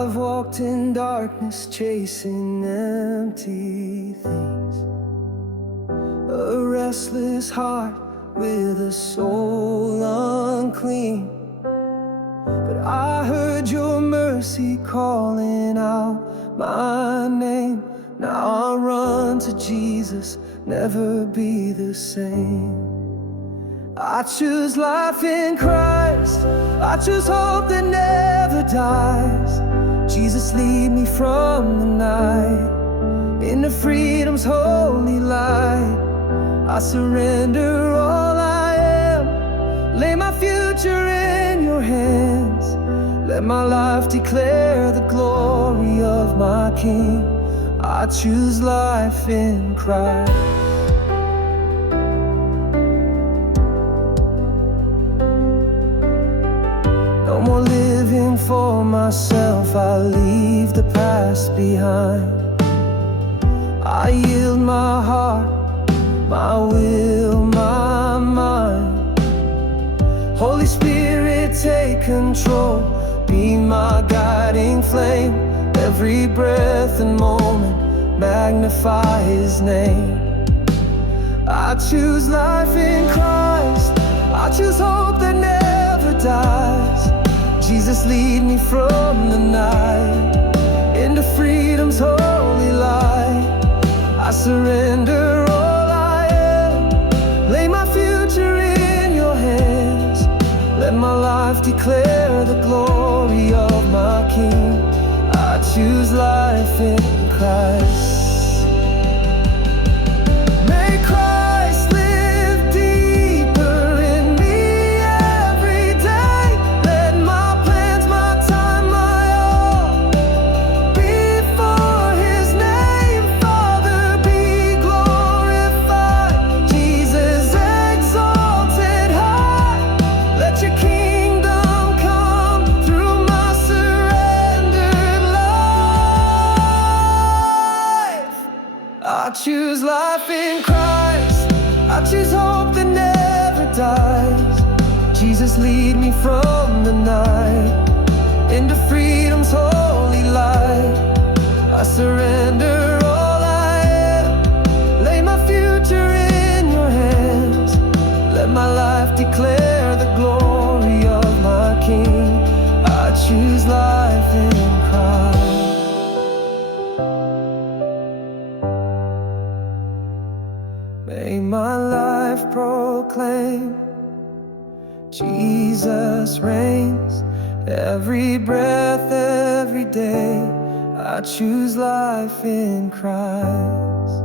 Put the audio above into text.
I've walked in darkness chasing empty things, a restless heart with a soul unclean. But I heard your mercy calling out my name. Now I run to Jesus, never be the same. I choose life in Christ, I choose hope that never dies. Jesus, lead me from the night into freedom's holy light. I surrender all I am, lay my future in your hands. Let my life declare the glory of my King. I choose life in Christ. No more living for myself, I leave the past behind. I yield my heart, my will, my mind. Holy Spirit, take control, be my guiding flame. Every breath and moment, magnify His name. I choose life in Christ, I choose hope that never dies. Jesus, lead me from the night into freedom's holy light. I surrender all I am, lay my future in your hands. Let my life declare the glory of my King. I choose life in Christ. I choose life in Christ, I choose hope that never dies. Jesus, lead me from the night into freedom's holy light. I surrender all I am, lay my future in your hands. Let my life declare the glory of my King. I choose life in Christ. May my life proclaim Jesus reigns. Every breath, every day, I choose life in Christ.